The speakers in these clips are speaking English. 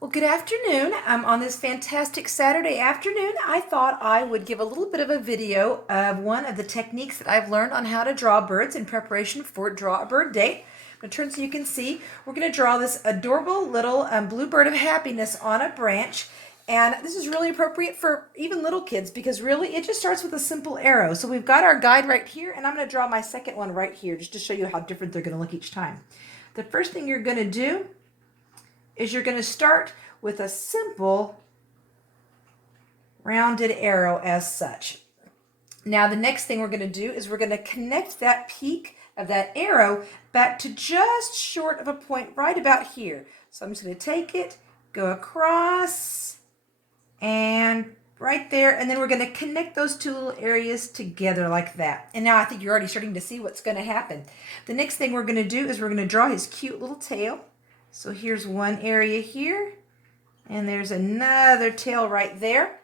Well, good afternoon. On this fantastic Saturday afternoon, I thought I would give a little bit of a video of one of the techniques that I've learned on how to draw birds in preparation for Draw a Bird Day. I'm going to turn so you can see. We're going to draw this adorable little bluebird of happiness on a branch. And this is really appropriate for even little kids because really it just starts with a simple arrow. So we've got our guide right here, and I'm going to draw my second one right here just to show you how different they're going to look each time. The first thing you're going to do is you're going to start with a simple rounded arrow as such. Now the next thing we're going to do is we're going to connect that peak of that arrow back to just short of a point right about here. So I'm just going to take it, go across, and right there, and then we're going to connect those two little areas together like that. And now I think you're already starting to see what's going to happen. The next thing we're going to do is we're going to draw his cute little tail. So here's one area here, and there's another tail right there.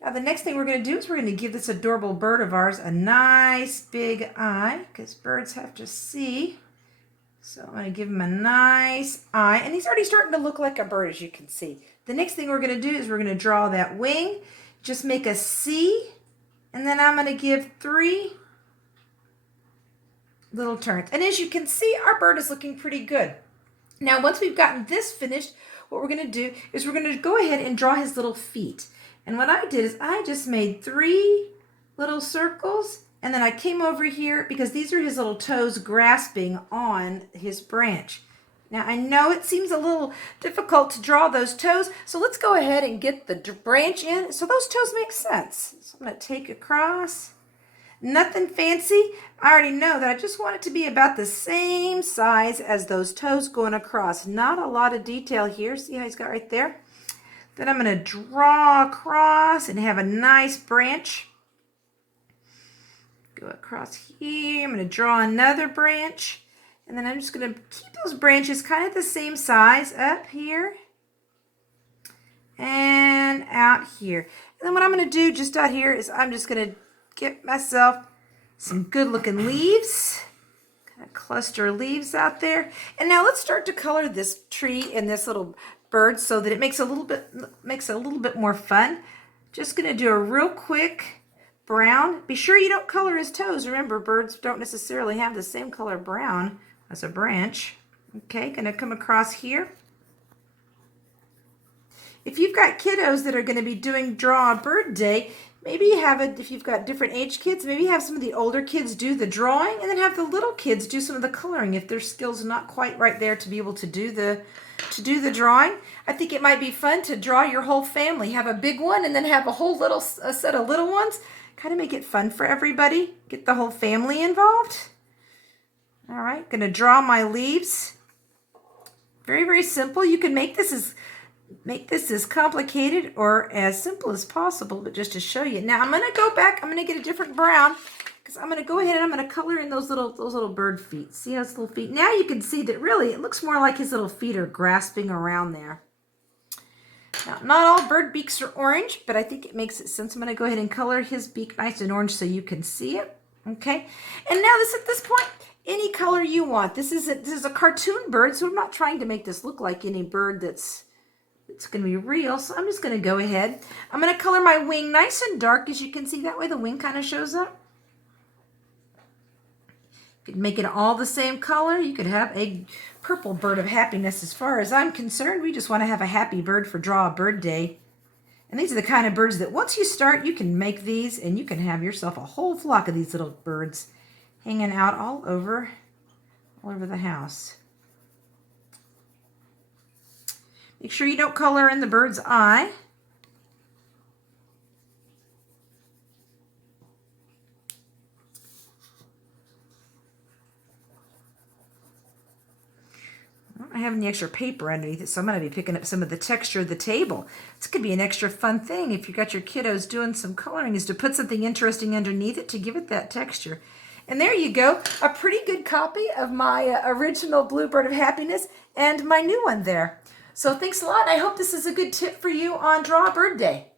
Now the next thing we're going to do is we're going to give this adorable bird of ours a nice big eye, because birds have to see. So I'm going to give him a nice eye, and he's already starting to look like a bird, as you can see. The next thing we're going to do is we're going to draw that wing. Just make a C, and then I'm going to give 3 little turns. And as you can see, our bird is looking pretty good. Now, once we've gotten this finished, what we're going to do is we're going to go ahead and draw his little feet. And what I did is I just made 3 little circles, and then I came over here because these are his little toes grasping on his branch. Now, I know it seems a little difficult to draw those toes, so let's go ahead and get the branch in so those toes make sense. So I'm going to take across. Nothing fancy. I already know that I just want it to be about the same size as those toes going across. Not a lot of detail here. See how he's got right there? Then I'm going to draw across and have a nice branch. Go across here. I'm going to draw another branch. And then I'm just going to keep those branches kind of the same size up here and out here. And then what I'm going to do just out here is I'm just going to get myself some good looking leaves, kind of cluster leaves out there. And now let's start to color this tree and this little bird so that it makes it a little bit more fun. Just going to do a real quick brown. Be sure you don't color his toes. Remember, birds don't necessarily have the same color brown as a branch. Okay, going to come across here. If you've got kiddos that are going to be doing Draw a Bird Day, maybe you have it, if you've got different age kids, maybe have some of the older kids do the drawing and then have the little kids do some of the coloring if their skills are not quite right there to be able to do the drawing. I think it might be fun to draw your whole family. Have a big one and then have a whole little set of little ones. Kind of make it fun for everybody. Get the whole family involved. All right, going to draw my leaves. Very, very simple. You can make this as complicated or as simple as possible, but just to show you. Now I'm going to go back. I'm going to get a different brown because I'm going to go ahead and I'm going to color in those little bird feet. See his little feet? Now you can see that really it looks more like his little feet are grasping around there. Now, not all bird beaks are orange, but I think it makes sense. I'm going to go ahead and color his beak nice and orange so you can see it. Okay. And now at this point, any color you want. This is a cartoon bird, so I'm not trying to make this look like any bird that's going to be real. So I'm just going to go ahead. I'm going to color my wing nice and dark, as you can see. That way the wing kind of shows up. You could make it all the same color. You could have a purple bird of happiness. As far as I'm concerned, we just want to have a happy bird for Draw a Bird Day. And these are the kind of birds that once you start, you can make these and you can have yourself a whole flock of these little birds hanging out all over the house. Make sure you don't color in the bird's eye. I don't have any extra paper underneath it, so I'm going to be picking up some of the texture of the table. This could be an extra fun thing if you've got your kiddos doing some coloring, is to put something interesting underneath it to give it that texture. And there you go, a pretty good copy of my original Bluebird of Happiness and my new one there. So thanks a lot. I hope this is a good tip for you on Draw a Bird Day.